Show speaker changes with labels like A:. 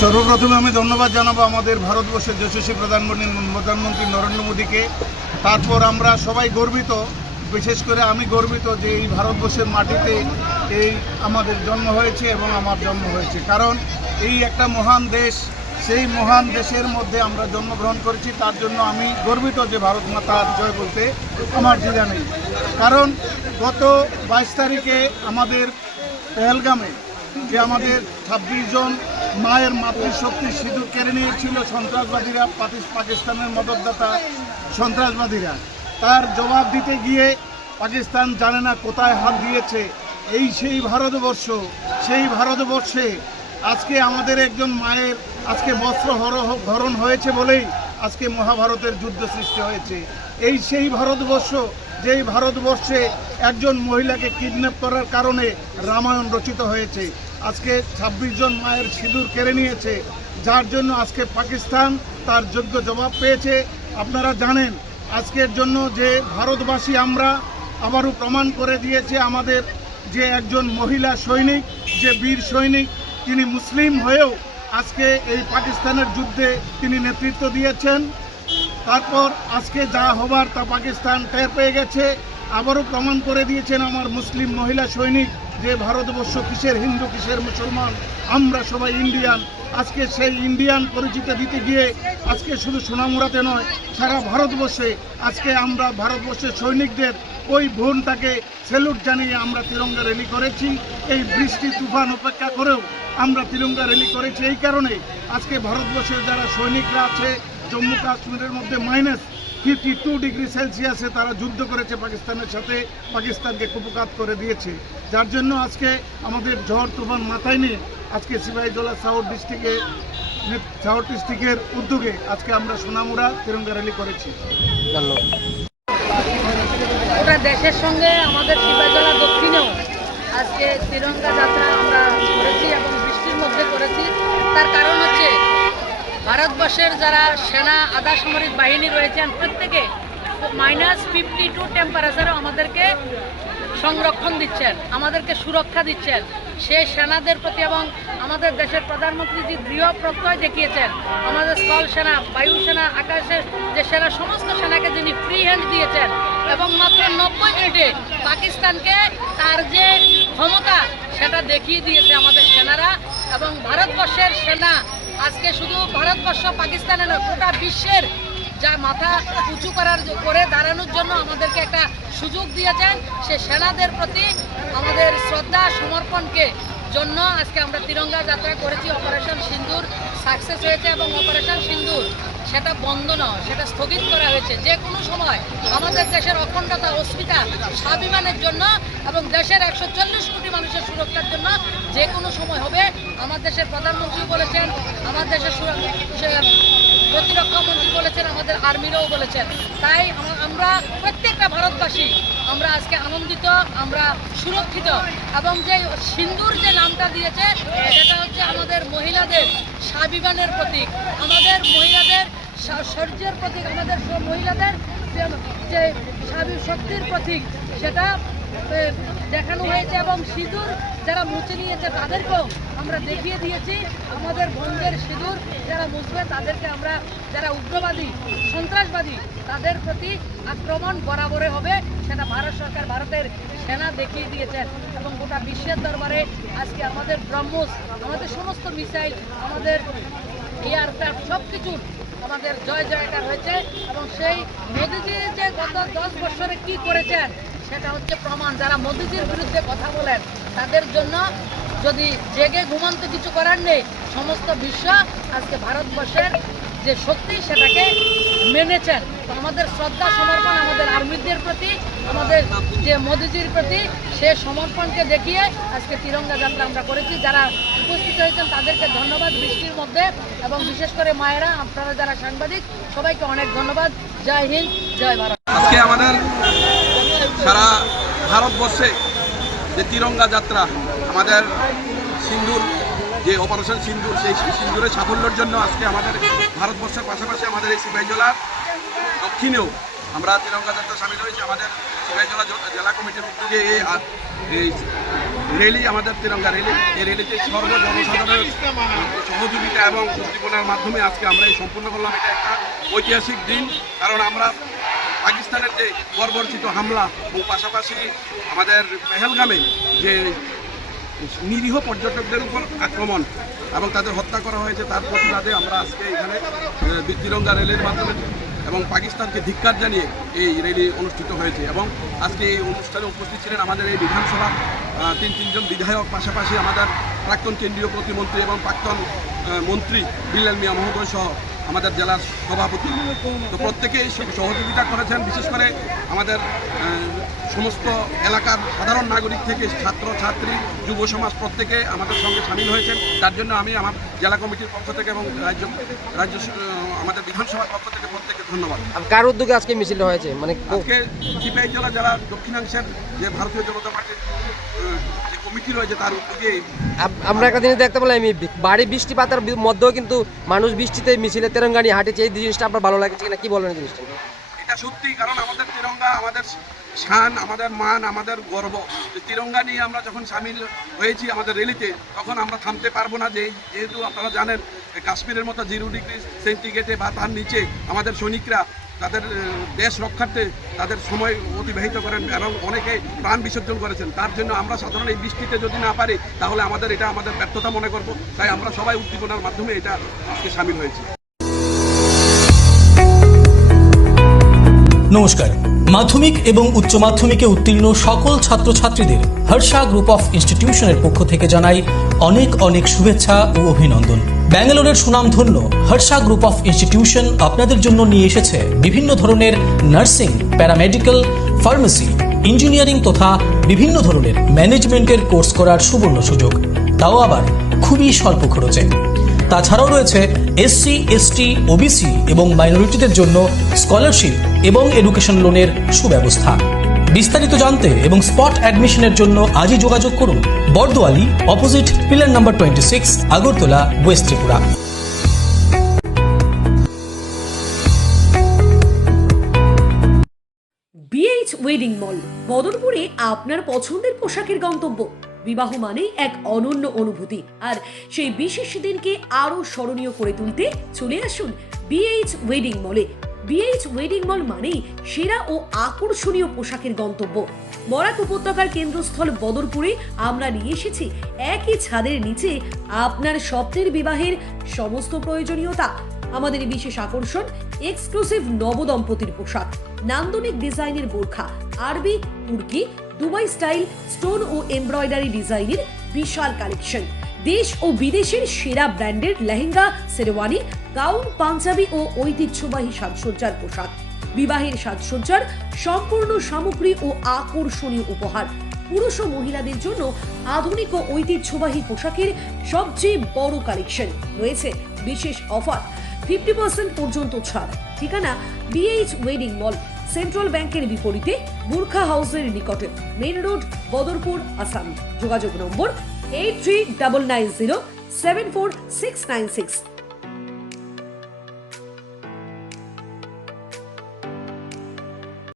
A: সর্বপ্রথমে আমি ধন্যবাদ জানাব আমাদের ভারতবর্ষের যশস্বী প্রধানমন্ত্রী প্রধানমন্ত্রী নরেন্দ্র মোদীকে। তারপর আমরা সবাই গর্বিত, বিশেষ করে আমি গর্বিত যে এই ভারতবর্ষের মাটিতে এই আমাদের জন্ম হয়েছে এবং আমার জন্ম হয়েছে। কারণ এই একটা মহান দেশ, সেই মহান দেশের মধ্যে আমরা জন্মগ্রহণ করেছি, তার জন্য আমি গর্বিত যে ভারত মাতার জয় বলতে আমার দ্বিধা নেই। কারণ গত বাইশ তারিখে আমাদের পেহেলগামে যে আমাদের ছাব্বিশ জন মায়ের মাতৃশক্তি সিঁদুর কেড়ে নিয়েছিল সন্ত্রাসবাদীরা পাকিস্তানের মদতদাতা সন্ত্রাসবাদীরা। তার জবাব দিতে গিয়ে পাকিস্তান জানে না কোথায় হাত দিয়েছে। এই সেই ভারতবর্ষ, সেই ভারতবর্ষে আজকে আমাদের একজন মায়ের আজকে বস্ত্র হর- হরণ হয়েছে বলেই আজকে মহাভারতের যুদ্ধ সৃষ্টি হয়েছে। এই সেই ভারতবর্ষ, যেই ভারতবর্ষে একজন মহিলাকে কিডন্যাপ করার কারণে রামায়ণ রচিত হয়েছে। আজকে ছাব্বিশ জন মায়ের সিঁদুর কেড়ে নিয়েছে, যার জন্য আজকে পাকিস্তান তার যোগ্য জবাব পেয়েছে। আপনারা জানেন, আজকের জন্য যে ভারতবাসী আমরা আবারও প্রমাণ করে দিয়েছে আমাদের যে একজন মহিলা সৈনিক, যে বীর সৈনিক, তিনি মুসলিম হয়েও আজকে এই পাকিস্তানের যুদ্ধে তিনি নেতৃত্ব দিয়েছেন। তারপর আজকে যা হবার তা পাকিস্তান টের পেয়ে গেছে। আবারও প্রমাণ করে দিয়েছেন আমার মুসলিম মহিলা সৈনিক যে ভারতবর্ষ কিসের হিন্দু, কিসের মুসলমান, আমরা সবাই ইন্ডিয়ান। আজকে সেই ইন্ডিয়ান পরিচিতি দিতে গিয়ে আজকে শুধু সোনামুড়াতে নয়, সারা ভারতবর্ষে আজকে আমরা ভারতবর্ষের সৈনিকদের ওই বোনটাকে সেলুট জানিয়ে আমরা তিরঙ্গা র্যালি করেছি। এই বৃষ্টি, তুফান উপেক্ষা করেও আমরা তিরঙ্গা র্যালি করেছি। এই কারণে আজকে ভারতবর্ষের যারা সৈনিকরা আছে জম্মু কাশ্মীরের মধ্যে মাইনাস ফিফটি টু ডিগ্রি সেলসিয়াসে তারা যুদ্ধ করেছে পাকিস্তানের সাথে, পাকিস্তানকে কুপকাত করে দিয়েছে। যার জন্য আজকে আমাদের ঝড় তুফান মাথায় নিয়ে আজকে সিপাহীজলা সাউথ ডিস্ট্রিক্টে সাউথ ডিস্ট্রিক্টের উদ্যোগে আজকে আমরা সোনামুড়া তিরঙ্গা র্যালি করেছি।
B: গোটা দেশের সঙ্গে আমাদের শিবাজলা দক্ষিণেও আজকে তিরঙ্গা যাত্রা আমরা করেছি এবং বৃষ্টির মধ্যে করেছি। তার কারণ হচ্ছে ভারতবর্ষের যারা সেনা আধা সামরিক বাহিনী রয়েছেন, প্রত্যেকে মাইনাস ফিফটি টু টেম্পারেচারও আমাদেরকে সংরক্ষণ দিচ্ছেন, আমাদেরকে সুরক্ষা দিচ্ছেন। সেই সেনাদের প্রতি এবং আমাদের দেশের প্রধানমন্ত্রী যে দৃঢ় প্রত্যয় দেখিয়েছেন, আমাদের স্থল সেনা বায়ুসেনা আকাশের যে সেনা, সমস্ত সেনাকে যিনি ফ্রি হ্যান্ড দিয়েছেন এবং মাত্র নব্বই মিনিটে পাকিস্তানকে তার যে ক্ষমতা, সেটা দেখিয়ে দিয়েছে আমাদের সেনারা। এবং ভারতবর্ষের সেনা আজকে শুধু ভারতবর্ষ, পাকিস্তানে নয়, গোটা বিশ্বের যা মাথা উঁচু করার করে দাঁড়ানোর জন্য আমাদেরকে একটা সুযোগ দিয়েছেন। সে সেনাদের প্রতি আমাদের শ্রদ্ধা, সমর্পণকে জন্য আজকে আমরা তিরঙ্গা যাত্রা করেছি। অপারেশন সিন্দুর সাকসেস হয়েছে এবং অপারেশন সিন্দুর সেটা বন্ধ নয়, সেটা স্থগিত করা হয়েছে। যে কোনো সময় আমাদের দেশের অখণ্ডতা, অস্মিতা স্বাভিমানের জন্য এবং দেশের একশো চল্লিশ কোটি মানুষের সুরক্ষার জন্য যে কোনো সময় হবে। আমার দেশের প্রধানমন্ত্রী বলেছেন, আমার দেশের প্রতিরক্ষা মন্ত্রী বলেছেন, আমাদের আর্মিরাও বলেছেন। তাই আমরা প্রত্যেকটা ভারতবাসী, আমরা আজকে আনন্দিত, আমরা সুরক্ষিত এবং যে সিন্দুর যে নামটা দিয়েছে, সেটা হচ্ছে আমাদের মহিলাদের স্বাভিমানের প্রতীক। আমাদের মহিলাদের শৌর্যের প্রতীক আমাদের সব মহিলাদের যে- স্বামী শক্তির প্রতীক, সেটা দেখানো হয়েছে এবং সিঁদুর যারা মুছে নিয়েছে তাদেরকেও আমরা দেখিয়ে দিয়েছি। আমাদের বন্ধের সিঁদুর যারা মুছবে তাদেরকে আমরা, যারা উগ্রবাদী, সন্ত্রাসবাদী, তাদের প্রতি আক্রমণ বরাবরে হবে, সেটা ভারত সরকার ভারতের সেনা দেখিয়ে দিয়েছেন এবং গোটা বিশ্বের দরবারে আজকে আমাদের ব্রহ্মোস, আমাদের সমস্ত মিসাইল, আমাদের এয়ারক্রাফট সব কিছু আমাদের জয় জয়কার হয়েছে এবং সেই মোদিজি যে গত দশ বছরে কি করেছেন, সেটা হচ্ছে প্রমাণ। যারা মোদিজির বিরুদ্ধে কথা বলেন, তাদের জন্য যদি জেগে ঘুমন্ত কিছু করার নেই, সমস্ত বিশ্ব আজকে ভারতবর্ষের যে শক্তি, সেটাকে মেনেছেন। আমাদের শ্রদ্ধা, সমর্পণ আমাদের আর্মিদের প্রতি, আমাদের যে মোদিজির প্রতি, সে সমর্পণকে দেখিয়ে আজকে তিরঙ্গা যাত্রা আমরা করেছি। যারা উপস্থিত হয়েছেন, তাদেরকে ধন্যবাদ বৃষ্টির মধ্যে। এবং বিশেষ করে মায়েরা, আপনারা যারা সাংবাদিক, সবাইকে অনেক ধন্যবাদ। জয় হিন্দ, জয় ভারত।
C: আজকে আমাদের সারা ভারতবর্ষে যে তিরঙ্গা যাত্রা, আমাদের সিন্দুর, যে অপারেশন সিন্ধুর সেই সিন্দুরের সাফল্যের জন্য আজকে আমাদের ভারতবর্ষের পাশাপাশি আমাদের এই সিপাহীজলার দক্ষিণেও আমরা তিরঙ্গা যাত্রা সামিল হয়েছি, আমাদের জ- জেলা কমিটির উদ্যোগে এই র্যালি আমাদের তিরঙ্গা র্যালি এই র্যালিতে সর্বজনসাধারণের সহযোগিতা এবং উদ্দীপনার মাধ্যমে আজকে আমরা এই সম্পূর্ণ করলাম। এটা একটা ঐতিহাসিক দিন, কারণ আমরা পাকিস্তানের যে বর্বরচিত হামলা এবং পাশাপাশি আমাদের পেহেলগামে যে নিরীহ পর্যটকদের উপর আক্রমণ এবং তাদের হত্যা করা হয়েছে, তার প্রতিবাদে আমরা আজকে এখানে তিরঙ্গা রেলের মাধ্যমে এবং পাকিস্তানকে ধিক্কার জানিয়ে এই র্যালি অনুষ্ঠিত হয়েছে এবং আজকে এই অনুষ্ঠানে উপস্থিত ছিলেন আমাদের এই বিধানসভা তিন, তিনজন বিধায়ক, পাশাপাশি আমাদের প্রাক্তন কেন্দ্রীয় প্রতিমন্ত্রী এবং প্রাক্তন মন্ত্রী বিল্লাল মিয়া মহোদয় সহ আমাদের জেলার সভাপতি। তো প্রত্যেকেই সহ- সহযোগিতা করেছেন বিশেষ করে আমাদের সমস্ত এলাকার সাধারণ নাগরিক থেকে ছাত্র ছাত্রী যুব সমাজ প্রত্যেকে আমাদের সঙ্গে সামিল হয়েছেন। তার জন্য আমি আমার জেলা কমিটির পক্ষ থেকে এবং রাজ্য রাজ্য আমাদের বিধানসভার পক্ষ থেকে প্রত্যেকে ধন্যবাদ।
D: আর কার উদ্যোগে আজকে মিছিলটা হয়েছে? মানে
C: আজকে সিপাহী জেলা যারা দক্ষিণাংশের যে ভারতীয় জনতা পার্টির কমিটি রয়েছে তার উদ্যোগে।
D: আমরা একটা জিনিস দেখতে পেলাম এই বাড়ি বৃষ্টিপাতের মধ্যেও কিন্তু মানুষ বৃষ্টিতে মিছিলে তেরঙ্গা নিয়ে হাঁটেছে। এই জিনিসটা আপনার ভালো লাগছে কিনা? কি বলবেন এই জিনিসটা?
C: এটা সত্যি কারণ আমাদের তিরঙ্গা আমাদের শান আমাদের মান আমাদের গর্ব। যে তিরঙ্গা নিয়ে আমরা যখন সামিল হয়েছি আমাদের র্যালিতে তখন আমরা থামতে পারব না। যে যেহেতু আপনারা জানেন কাশ্মীরের মতো জিরো ডিগ্রি সেন্টিগ্রেডে বা তার নিচে আমাদের সৈনিকরা তাদের দেশ রক্ষার্থে তাদের সময় অতিবাহিত করেন এবং অনেকে প্রাণ বিসর্জন করেছেন। তার জন্য আমরা সাধারণ এই বৃষ্টিতে যদি না পারি, তাহলে আমাদের এটা আমাদের ব্যর্থতা মনে করব। তাই আমরা সবাই উদ্দীপনার মাধ্যমে এটা আজকে সামিল হয়েছি।
E: নমস্কার। মাধ্যমিক এবং উচ্চ মাধ্যমিকে উত্তীর্ণ সকল ছাত্রছাত্রীদের হর্ষা গ্রুপ অফ ইনস্টিটিউশনের পক্ষ থেকে জানাই অনেক অনেক শুভেচ্ছা ও অভিনন্দন। ব্যাঙ্গালোরের সুনামধন্য হর্ষা গ্রুপ অফ ইনস্টিটিউশন আপনাদের জন্য নিয়ে এসেছে বিভিন্ন ধরনের নার্সিং, প্যারামেডিক্যাল, ফার্মেসি, ইঞ্জিনিয়ারিং তথা বিভিন্ন ধরনের ম্যানেজমেন্টের কোর্স করার সুবর্ণ সুযোগ। তাও আবার খুবই স্বল্প খরচে। তাছাড়াও রয়েছে এসসি এসটি ওবিসি এবং মাইনরিটিদের জন্য স্কলারশিপ এবং এডুকেশন লোনের সুব্যবস্থা। বিস্তারিত জানতে এবং স্পট অ্যাডমিশনের জন্য আজই যোগাযোগ করুন। Bordowali, opposite pillar number twenty six Agartala, west Tripura.
F: BH wedding mall বদরপুরে আপনার পছন্দের পোশাকের গন্তব্য। বিবাহ মানেই এক অনন্য অনুভূতি। আর সেই বিশেষ দিনকে আরও স্মরণীয় করে তুলতে চলে আসুন বিএইচ ওয়েডিং মলে বিএইচ ওয়েডিং মল মানেই সেরা ও আকর্ষণীয় পোশাকের গন্তব্য। বরাক উপত্যকার কেন্দ্রস্থল বদরপুরে আমরা নিয়ে এসেছি একই ছাদের নিচে আপনার স্বপ্নের বিবাহের সমস্ত প্রয়োজনীয়তা। আমাদের বিশেষ আকর্ষণ এক্সক্লুসিভ নবদম্পতির পোশাক, নান্দনিক ডিজাইনের বোরখা আরবি তুর্কি, দুবাই স্টাইল, স্টোন ও এমব্রয়ডারি ডিজাইনের বিশাল কালেকশন। দেশ ও বিদেশের সেরা ব্র্যান্ডের লেহেঙ্গা, শেরওয়ানি গাউন পাঞ্জাবি ও ঐতিহ্যবাহী সাজসজ্জার পোশাক। বিবাহের সাজসজ্জার সম্পূর্ণ সামগ্রী ও আকর্ষণীয় উপহার। পুরুষ ও মহিলাদের জন্য আধুনিক ও ঐতিহ্যবাহী পোশাকের সবচেয়ে বড় কালেকশন রয়েছে বিশেষ অফার। ফিফটি পার্সেন্ট পর্যন্ত ছাড়। ঠিকানা বিএইচ ওয়েডিং মল সেন্ট্রাল ব্যাংকের বিপরীতে বুর্খা হাউসের নিকটে। Main road Badarpur, Assam. যোগাযোগ নম্বর eight three double nine zero seven four six nine six